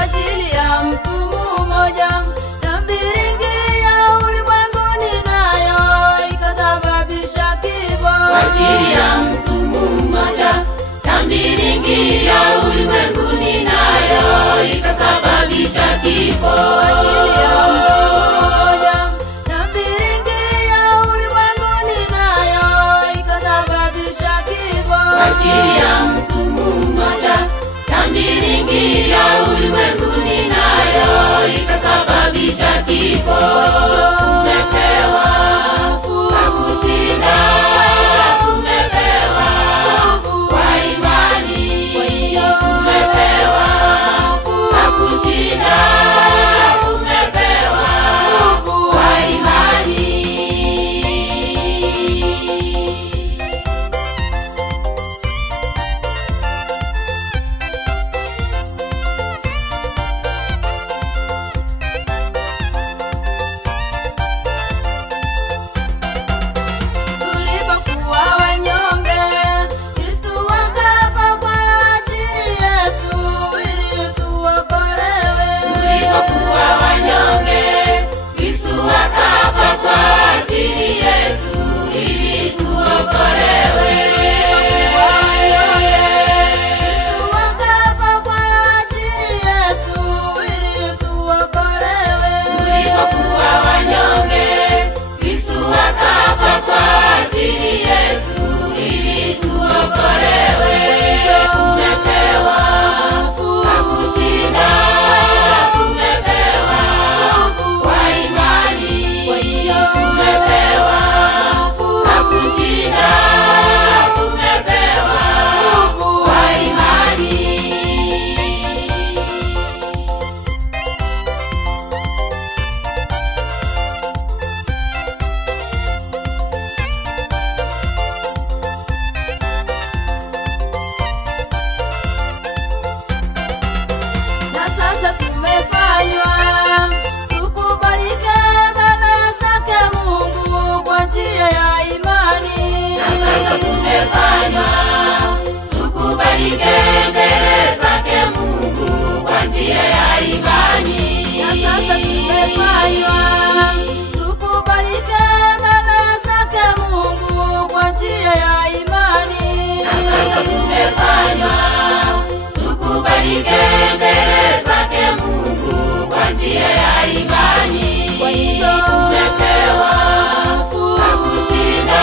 Ajili ya mtu mmoja, tambiringi ya ulimwenguni nayo ikasababisha kifo. Ajili ya mtu mmoja, tambiringi ya ulimwenguni nayo ikasababisha kifo. Ajili ya mtu mmoja, tambiringi ya ulimwenguni nayo ikasababisha kifo. Tumepewa kushinda. Tukubalike mbele zake Mungu kwa njia ya imani. Na sasa tumefanywa tukubalike mbele zake Mungu kwa njia ya imani. Na sasa tumefanywa tukubalike mbele zake Mungu kwa njia ya imani. Kwa hiyo tumepewa kushinda.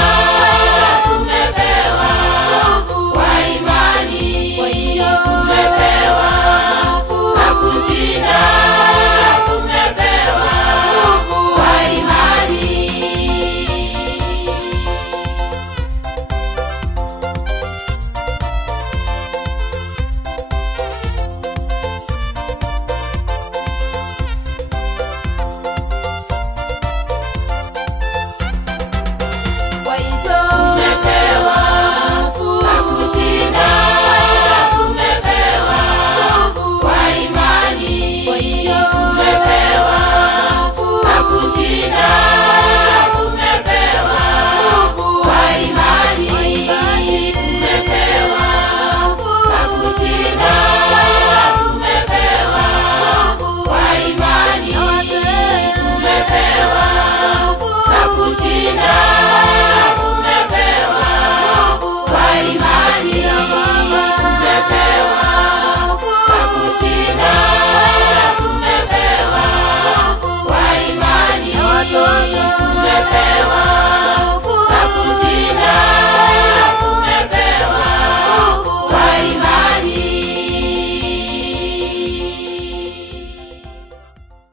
Kushinda.